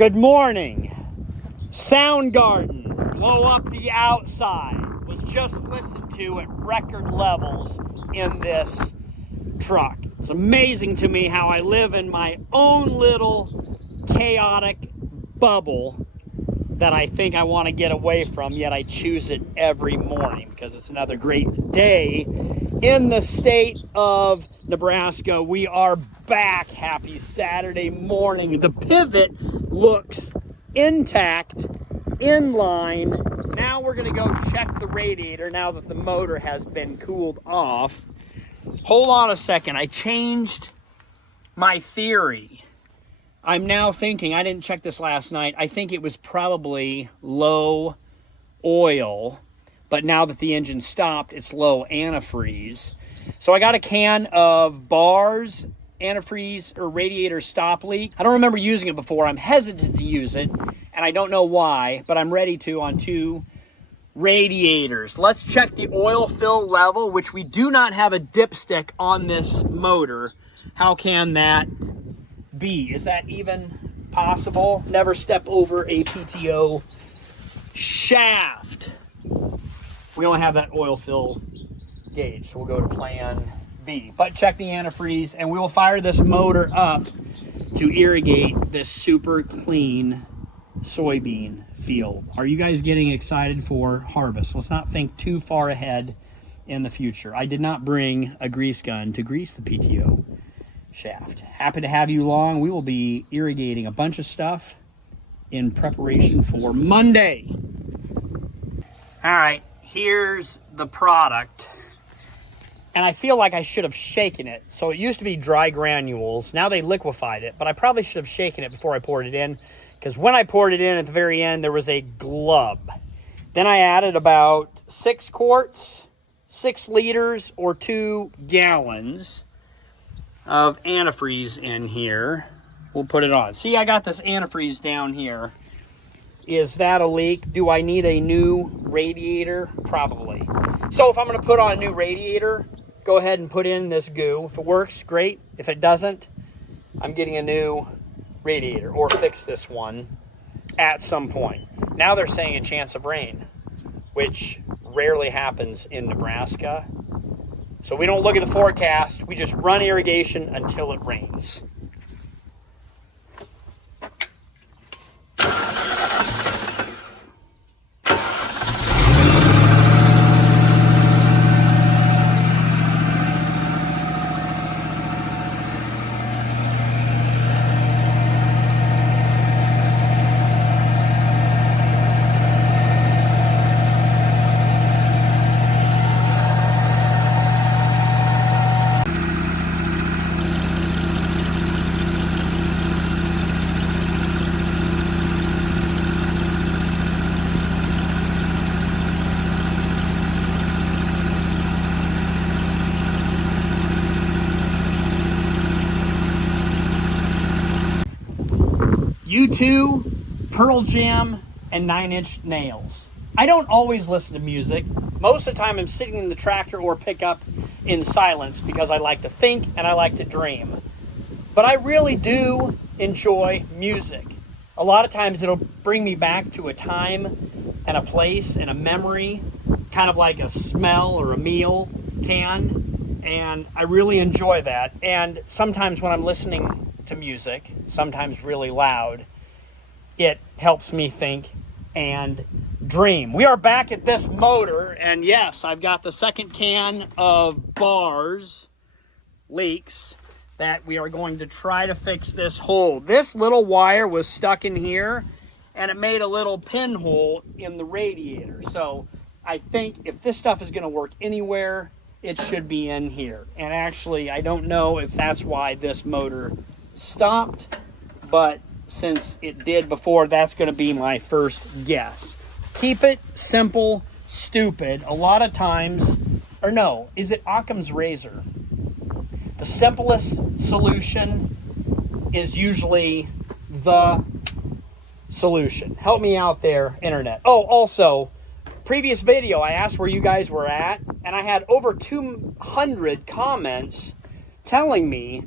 Good morning. Soundgarden, Blow Up the Outside, was just listened to at record levels in this truck. It's amazing to me how I live in my own little chaotic bubble that I think I want to get away from, yet I choose it every morning because it's another great day in the state of Nebraska. We are back. Happy Saturday morning. The pivot looks intact, in line. Now we're going to go check the radiator now that the motor has been cooled off. Hold on a second. I changed my theory. I'm now thinking, I didn't check this last night, I think it was probably low oil, but now that the engine stopped, it's low antifreeze. So I got a can of bars, antifreeze, or radiator stop leak. I don't remember using it before. I'm hesitant to use it, and I don't know why, but I'm ready to on two radiators. Let's check the oil fill level, which we do not have a dipstick on this motor. How can that be? Is that even possible? Never step over a PTO shaft. We only have that oil fill gauge, so we'll go to plan B. But check the antifreeze, and we will fire this motor up to irrigate this super clean soybean field. Are you guys getting excited for harvest? Let's not think too far ahead in the future. I did not bring a grease gun to grease the PTO shaft. Happy to have you along. We will be irrigating a bunch of stuff in preparation for Monday. All right, here's the product. And I feel like I should have shaken it. So it used to be dry granules. Now they liquefied it, but I probably should have shaken it before I poured it in, because when I poured it in at the very end, there was a glub. Then I added about 6 quarts, 6 liters, or 2 gallons of antifreeze in here. We'll put it on. See, I got this antifreeze down here. Is that a leak? Do I need a new radiator? Probably. So if I'm going to put on a new radiator, go ahead and put in this goo. If it works, great. If it doesn't, I'm getting a new radiator or fix this one at some point. Now they're saying a chance of rain, which rarely happens in Nebraska. So we don't look at the forecast. We just run irrigation until it rains. U2, Pearl Jam, and 9 Inch Nails. I don't always listen to music. Most of the time I'm sitting in the tractor or pickup in silence because I like to think and I like to dream. But I really do enjoy music. A lot of times it'll bring me back to a time and a place and a memory, kind of like a smell or a meal can. And I really enjoy that. And sometimes when I'm listening to music, sometimes really loud, it helps me think and dream. We are back at this motor, and yes, I've got the second can of bars leaks that we are going to try to fix this hole. This little wire was stuck in here, and it made a little pinhole in the radiator. So I think if this stuff is going to work anywhere, it should be in here. And actually, I don't know if that's why this motor stopped, but since it did before, that's going to be my first guess. Keep it simple, stupid. A lot of times, or no, is it Occam's razor? The simplest solution is usually the solution. Help me out there, internet. Oh, also, previous video, I asked where you guys were at, and I had over 200 comments telling me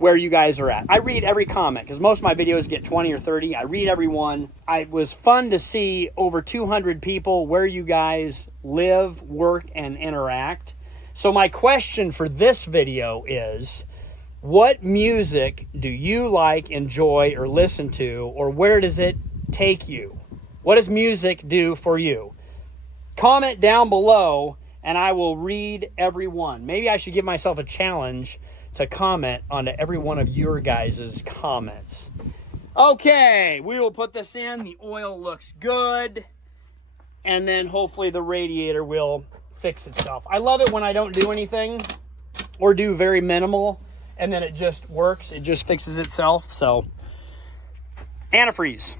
where you guys are at. I read every comment because most of my videos get 20 or 30. I read every one. It was fun to see over 200 people where you guys live, work, and interact. So my question for this video is, what music do you like, enjoy, or listen to, or where does it take you? What does music do for you? Comment down below and I will read every one. Maybe I should give myself a challenge to comment on every one of your guys' comments. Okay, we will put this in. The oil looks good. And then hopefully the radiator will fix itself. I love it when I don't do anything or do very minimal and then it just works. It just fixes itself. So, antifreeze.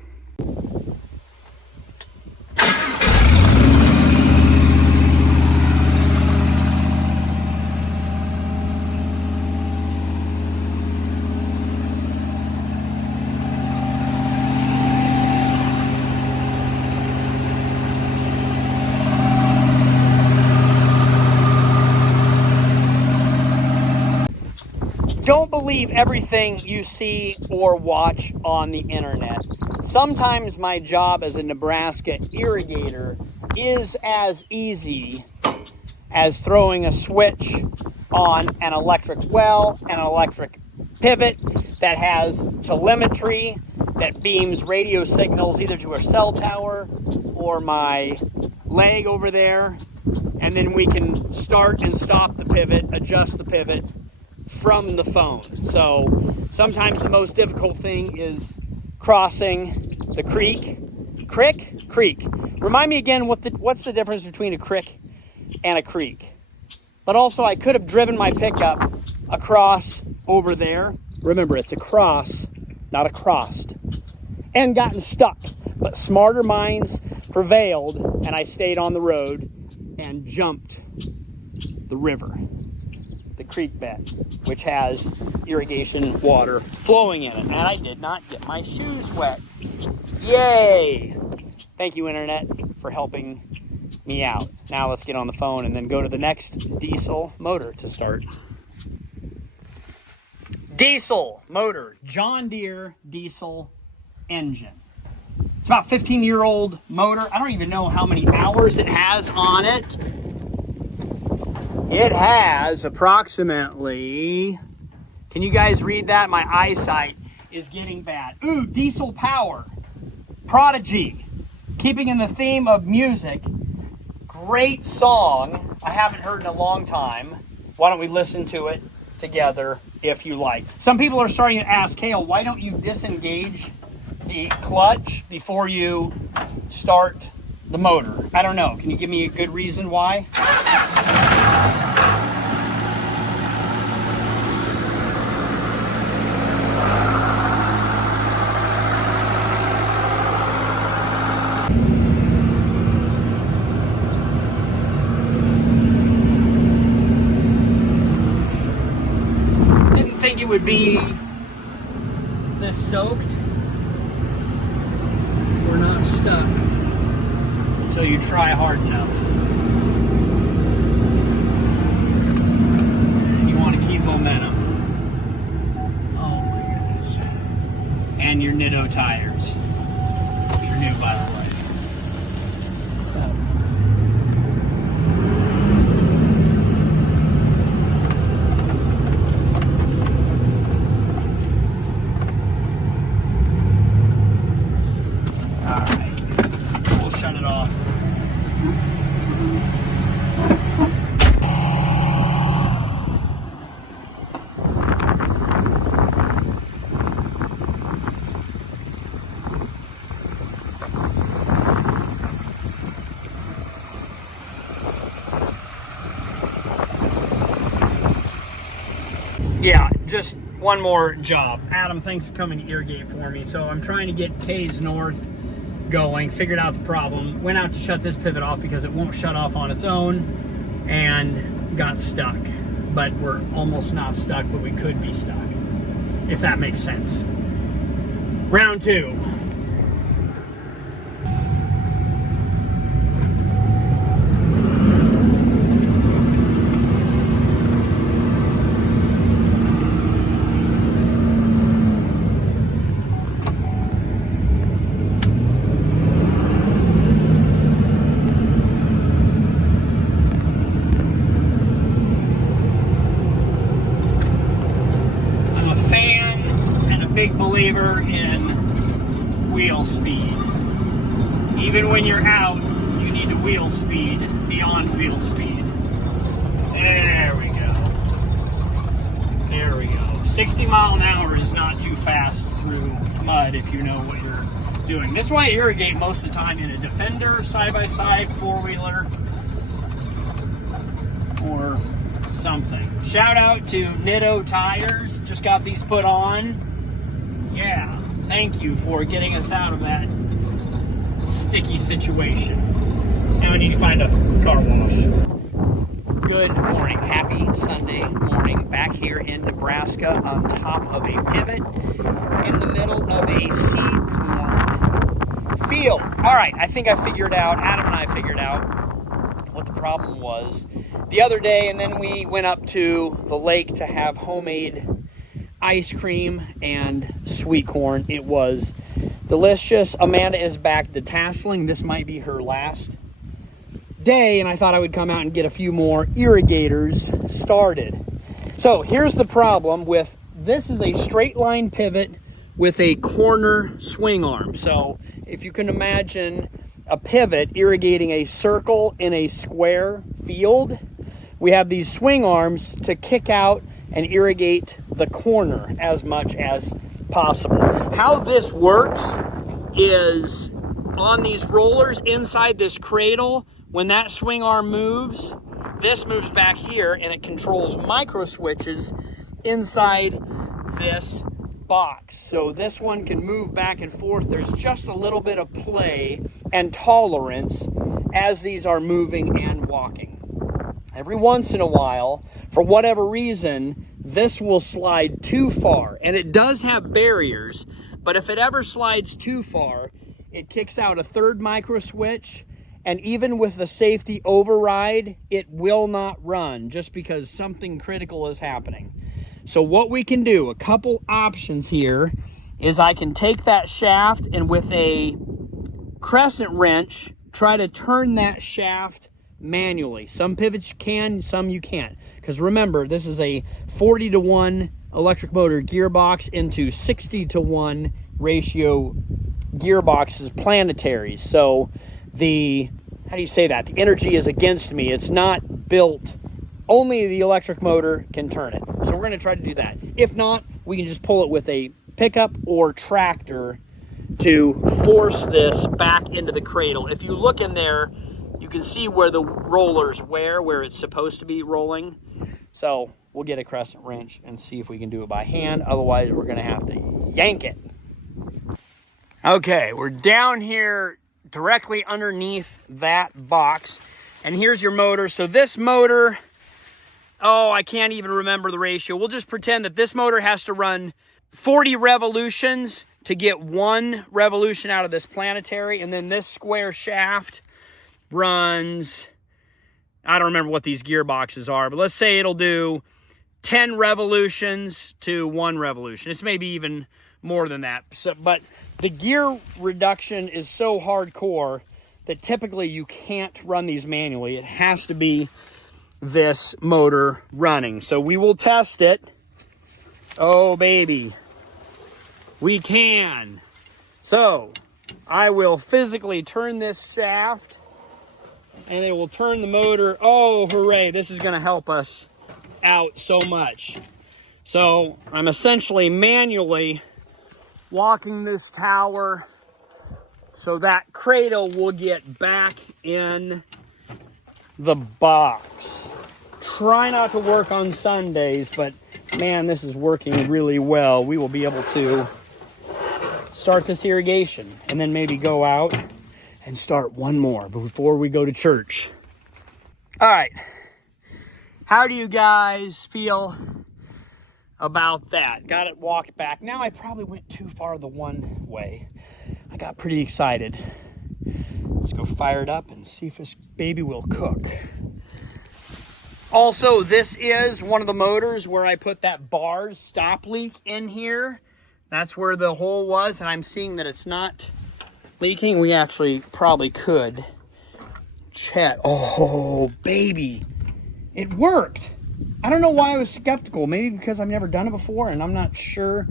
Don't believe everything you see or watch on the internet. Sometimes my job as a Nebraska irrigator is as easy as throwing a switch on an electric well, an electric pivot that has telemetry that beams radio signals either to a cell tower or my leg over there, and then we can start and stop the pivot, adjust the pivot from the phone. So sometimes the most difficult thing is crossing the creek. Creek. Remind me again what's the difference between a creek and a creek. But also I could have driven my pickup across over there. Remember, it's a cross, not a crossed. And gotten stuck. But smarter minds prevailed and I stayed on the road and jumped the river. The creek bed, which has irrigation water flowing in it. And I did not get my shoes wet. Yay! Thank you, Internet, for helping me out. Now let's get on the phone and then go to the next diesel motor to start. Diesel motor, John Deere diesel engine. It's about 15-year-old motor. I don't even know how many hours it has on it. It has approximately, can you guys read that? My eyesight is getting bad. Ooh, diesel power. Prodigy. Keeping in the theme of music. Great song. I haven't heard in a long time. Why don't we listen to it together if you like. Some people are starting to ask, Cale, why don't you disengage the clutch before you start the motor? I don't know. Can you give me a good reason why? It would be this soaked. We're not stuck until you try hard enough. You want to keep momentum. Oh my goodness. And your Nitto tires, which are new by the way. Yeah, just one more job. Adam, thanks for coming to irrigate for me. So I'm trying to get K's North going, figured out the problem, went out to shut this pivot off because it won't shut off on its own, and got stuck. But we're almost not stuck, but we could be stuck, if that makes sense. Round two. big believer in wheel speed. Even when you're out, you need to wheel speed beyond wheel speed. There we go. There we go. 60 mile an hour is not too fast through mud if you know what you're doing. This is why I irrigate most of the time in a Defender, side-by-side, four-wheeler, or something. Shout out to Nitto Tires. Just got these put on. Yeah, thank you for getting us out of that sticky situation. Now we need to find a car wash. Good morning. Happy Sunday morning. Back here in Nebraska on top of a pivot in the middle of a seed corn field. All right, I think I figured out, Adam and I figured out what the problem was the other day, and then we went up to the lake to have homemade ice cream and sweet corn. It was delicious. Amanda is back detasseling. This might be her last day, and I thought I would come out and get a few more irrigators started. So here's the problem with this: is a straight line pivot with a corner swing arm. So if you can imagine a pivot irrigating a circle in a square field, we have these swing arms to kick out and irrigate the corner as much as possible. How this works is on these rollers inside this cradle, when that swing arm moves, this moves back here and it controls micro switches inside this box. So this one can move back and forth. There's just a little bit of play and tolerance as these are moving and walking. Every once in a while, for whatever reason, this will slide too far, and it does have barriers, but if it ever slides too far, it kicks out a third micro switch, and even with the safety override, it will not run just because something critical is happening. So what we can do, a couple options here, is I can take that shaft and with a crescent wrench, try to turn that shaft manually. Some pivots you can, some you can't. Because remember, this is a 40-to-1 electric motor gearbox into 60-to-1 ratio gearboxes, planetaries. So the, how do you say that? The energy is against me. It's not built. Only the electric motor can turn it. So we're going to try to do that. If not, we can just pull it with a pickup or tractor to force this back into the cradle. If you look in there, you can see where the rollers wear, where it's supposed to be rolling. So we'll get a crescent wrench and see if we can do it by hand. Otherwise, we're going to have to yank it. Okay, we're down here directly underneath that box. And here's your motor. So this motor, oh, I can't even remember the ratio. We'll just pretend that this motor has to run 40 revolutions to get 1 revolution out of this planetary. And then this square shaft runs, I don't remember what these gearboxes are, but let's say it'll do 10 revolutions to 1 revolution. It's maybe even more than that. So, but the gear reduction is so hardcore that typically you can't run these manually. It has to be this motor running. So we will test it. Oh, baby. We can. So I will physically turn this shaft and it will turn the motor. Oh, hooray. This is going to help us out so much. So I'm essentially manually walking this tower so that cradle will get back in the box. Try not to work on Sundays, but man, this is working really well. We will be able to start this irrigation and then maybe go out and start one more before we go to church. All right. How do you guys feel about that? Got it walked back. Now I probably went too far the one way. I got pretty excited. Let's go fire it up and see if this baby will cook. Also, this is one of the motors where I put that bars stop leak in here. That's where the hole was, and I'm seeing that it's not leaking. We actually probably could check. Oh, baby. It worked. I don't know why I was skeptical. Maybe because I've never done it before and I'm not sure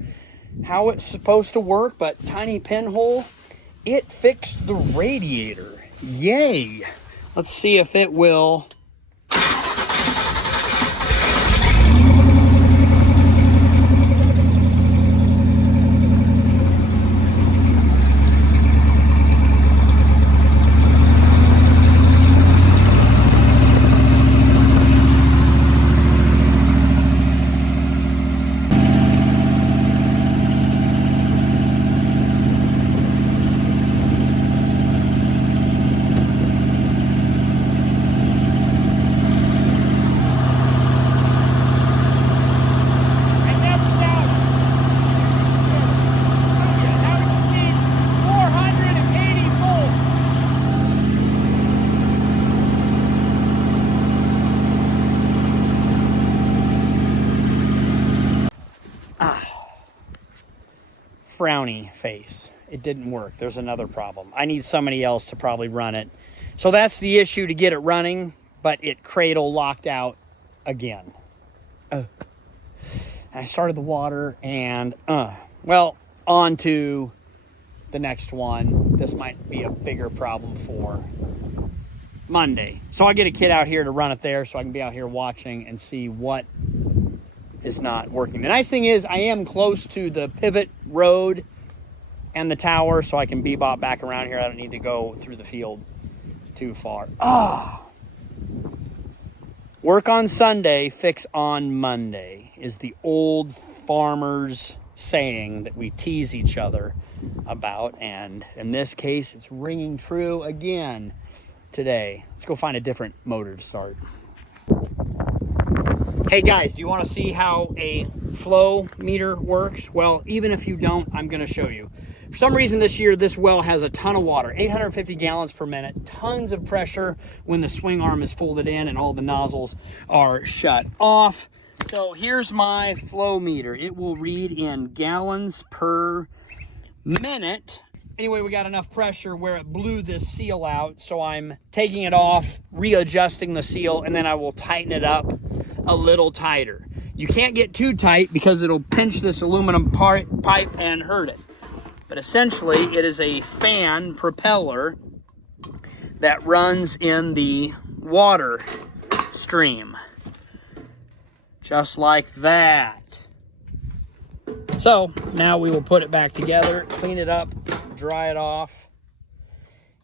how it's supposed to work, but tiny pinhole, it fixed the radiator. Yay! Let's see if it will. Frowny face. It didn't work. There's another problem. I need somebody else to probably run it. So that's the issue to get it running, but it cradle locked out again. I started the water and, well, on to the next one. This might be a bigger problem for Monday. So I'll get a kid out here to run it there so I can be out here watching and see what is not working. The nice thing is I am close to the pivot road and the tower, so I can bebop back around here. I don't need to go through the field too far. Work on Sunday, fix on Monday is the old farmer's saying that we tease each other about, and in this case it's ringing true again today. Let's go find a different motor to start. Hey guys, do you want to see how a flow meter works? Well, even if you don't, I'm going to show you. For some reason this year, this well has a ton of water, 850 gallons per minute, tons of pressure when the swing arm is folded in and all the nozzles are shut off. So here's my flow meter. It will read in gallons per minute. Anyway, we got enough pressure where it blew this seal out, so I'm taking it off, readjusting the seal, and then I will tighten it up a little tighter. You can't get too tight because it'll pinch this aluminum pipe and hurt it. But essentially, it is a fan propeller that runs in the water stream. Just like that. So, now we will put it back together, clean it up, dry it off.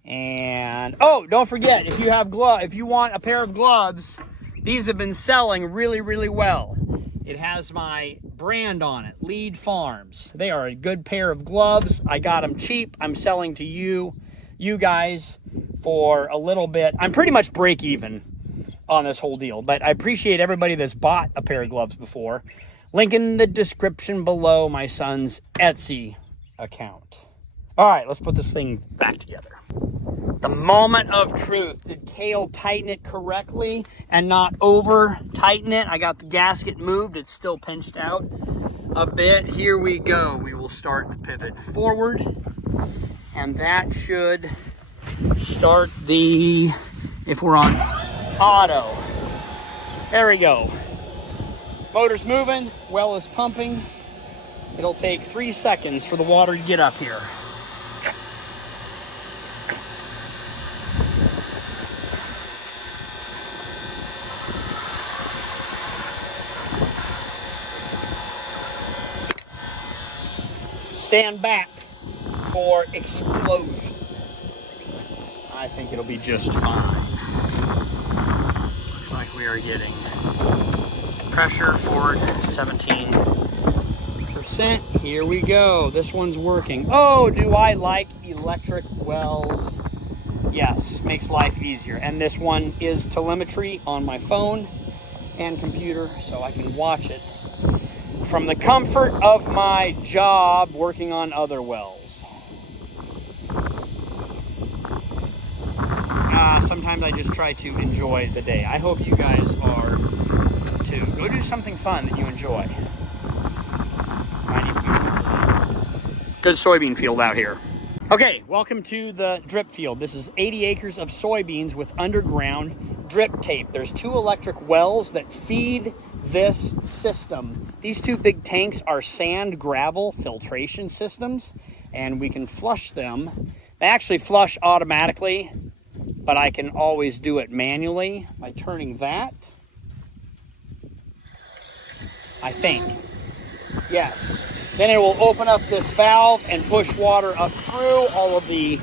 And, oh, don't forget, if you want a pair of gloves, these have been selling really, really well. It has my brand on it, Lead Farms. They are a good pair of gloves. I got them cheap. I'm selling to you guys for a little bit. I'm pretty much break even on this whole deal, but I appreciate everybody that's bought a pair of gloves before. Link in the description below, my son's Etsy account. All right, let's put this thing back together. The moment of truth. Did Cale tighten it correctly and not over tighten it? I got the gasket moved. It's still pinched out a bit. Here we go. We will start the pivot forward, and that should start the, if we're on auto. There we go. Motor's moving, well is pumping. It'll take 3 seconds for the water to get up here. Stand back for explosion. I think it'll be just fine. Looks like we are getting pressure forward 17%. Here we go. This one's working. Oh, do I like electric wells? Yes, makes life easier. And this one is telemetry on my phone and computer, so I can watch it from the comfort of my job working on other wells. Sometimes I just try to enjoy the day. I hope you guys are too. Go do something fun that you enjoy. Good soybean field out here. Okay, welcome to the drip field. This is 80 acres of soybeans with underground drip tape. There's 2 electric wells that feed this system. These two big tanks are sand gravel filtration systems, and we can flush them. They actually flush automatically, but I can always do it manually by turning that. I think. Yes. Then it will open up this valve and push water up through all of the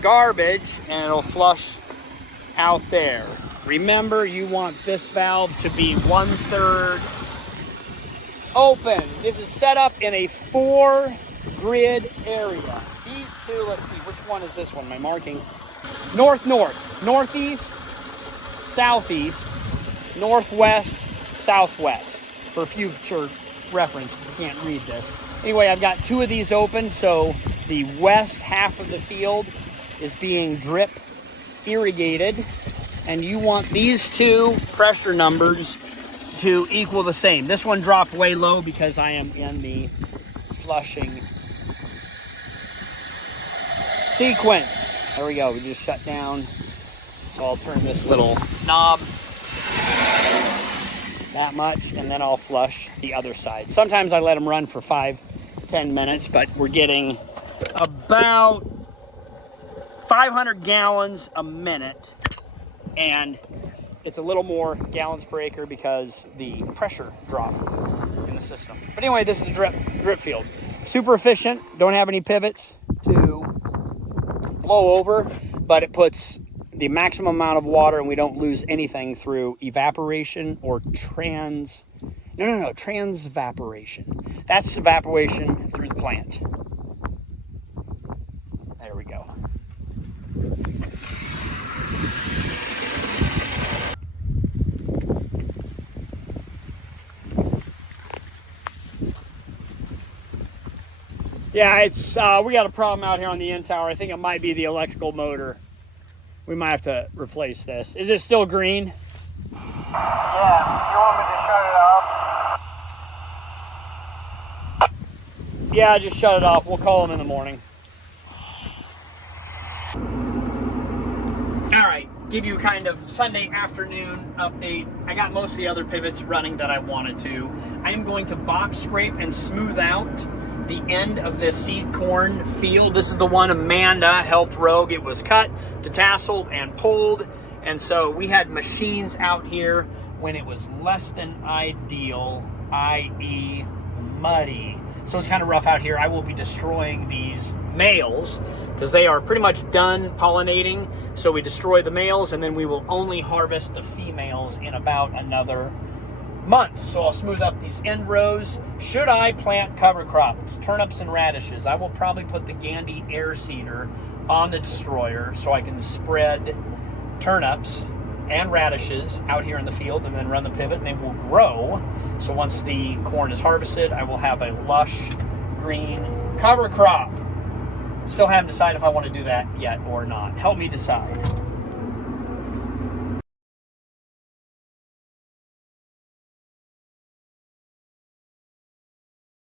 garbage, and it'll flush out there. Remember, you want this valve to be 1/3 open. This is set up in a 4-grid area. These two, let's see, which one is this one? Am I marking? North, northeast, southeast, northwest, southwest. For future reference, if you can't read this. Anyway, I've got 2 of these open, so the west half of the field is being drip irrigated, and you want these 2 pressure numbers to equal the same. This one dropped way low because I am in the flushing sequence. There we go, we just shut down. So I'll turn this little knob that much, and then I'll flush the other side. Sometimes I let them run for 5-10 minutes, but we're getting about 500 gallons a minute, and it's a little more gallons per acre because the pressure drop in the system. But anyway, this is the drip field. Super efficient, don't have any pivots to blow over, but it puts the maximum amount of water, and we don't lose anything through evaporation or transvaporation. That's evaporation through the plant. There we go. Yeah, it's we got a problem out here on the end tower. I think it might be the electrical motor. We might have to replace this. Is it still green? Yeah. Do you want me to shut it off? Yeah, just shut it off. We'll call them in the morning. All right, give you kind of Sunday afternoon update. I got most of the other pivots running that I wanted to. I am going to box scrape and smooth out the end of this seed corn field. This is the one Amanda helped Rogue. It was cut, detasseled, and pulled. And so we had machines out here when it was less than ideal, i.e. muddy. So it's kind of rough out here. I will be destroying these males because they are pretty much done pollinating. So we destroy the males, and then we will only harvest the females in about another month. So I'll smooth up these end rows. Should I plant cover crops, turnips and radishes, I will probably put the Gandy air seeder on the destroyer so I can spread turnips and radishes out here in the field, and then run the pivot, and they will grow. So once the corn is harvested, I will have a lush green cover crop. Still haven't decided if I want to do that yet or not. Help me decide.